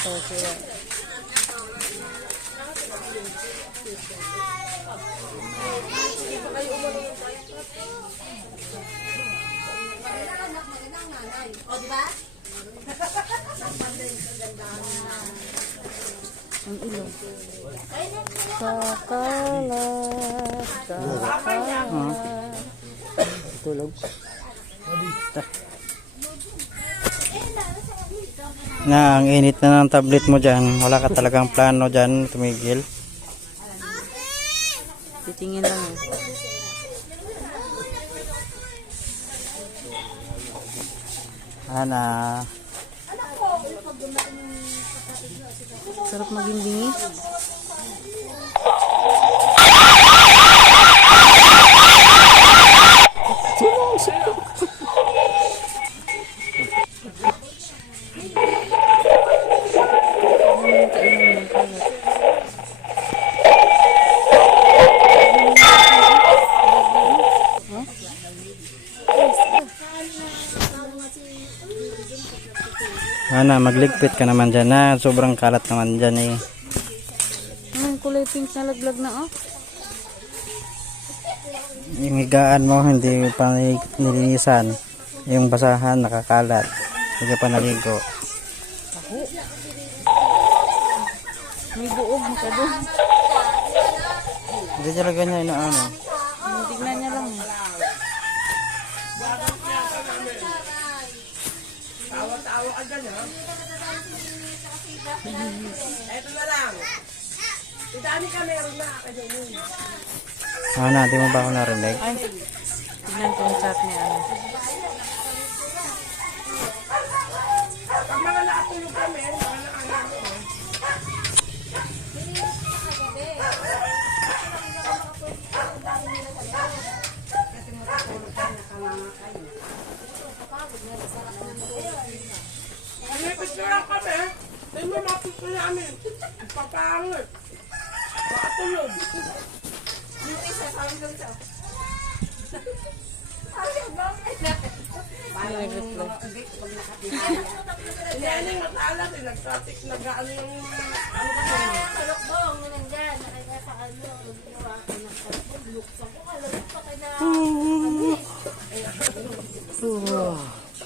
to siya. O, di ba? Ang ilong. Kakalat. Kakalat. Tulog. Na, ang init na ng tablet mo dyan. Wala ka talagang plano dyan, tumigil. Titingin lang eh. Ana. Sarap maging bingis. Ana, magligpit ka naman dyan na. Sobrang kalat naman dyan eh. Ang kulay pink na laglag na oh. Yung higaan mo, hindi pa nilinisan. Yung basahan, nakakalat. Hindi pa naligo. May buog ka doon. Hindi talaga niya inaano. Tignan niya lang. Tawa-tawa ka dyan, ha? Eto na lang. Idami ka meron na. Ana, di mo ba ako narinig? Ay, tignan ko yung chat niya. Pag mga nakatulog kami, mga nakangano. May picture kami. May mga picture namin. Papangit. Makatulog. Yung isa, sabi lang siya. Hindi, ano yung matalas eh. Nagsatik, nag-ano yung... Ano ba yun? Salukbong, nandiyan, nakaya sa ano, ginawa ko ng salukbong, luksan ko, kalabot pa kaya.